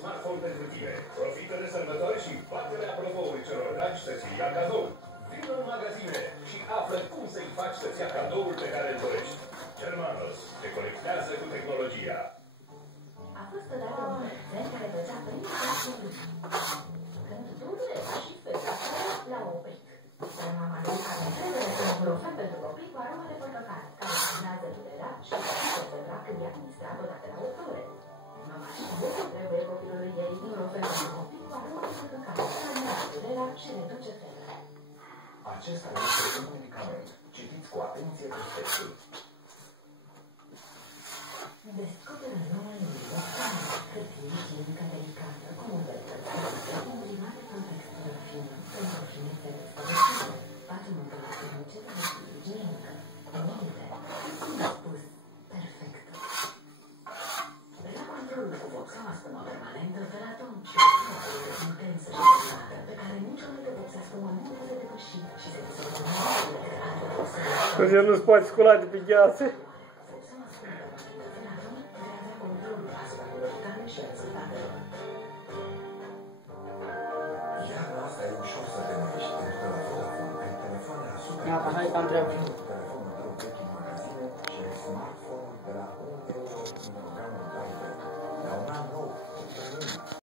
smartphone pentru tine. Profită de sărbători și bate-le apropouri celor dragi să-ți ia cadou. Vino în magazine și află cum să-i faci să-ți ia cadoul pe care îl dorești. Germanos te conectează cu tehnologia. A fost odată un bătrân care făcea prin pasul lui. Când durile și feta l-au oprit. Dar mama lui are încredere în un brofen pentru copii cu aromă de portocale, care urmează durerea și se vedrà când e administrat odată la 8 ore. Mama știe că trebuie copilului ei un brofen pentru copii cu aromă de portocale, care urmează durerea și reduce febrele. Acesta este un medicament. Citiți cu atenție prospectul. Descoperă noul Roxana, hârtie igienică delicată, cu învățătoare, comprimate cu textură fină, pentru finețe desăvârșite, face mâncarea chimice de hârtie igienică, unite, spus, perfectă. La controlul cu Roxana spumă permanentă, Felaton și o spumă intensă și clară, pe care nicio altă vopsea spumă nu poate depăși și se dizolvă mai mult decât alte vopsele. Că el nu-ți poate scula de pe gheață. Iarna asta e ușor să te numești, pentru că la Vodafone ai telefoane la super. Gata, hai că am treabă. Telefonul tău vechi în magazine și ai smart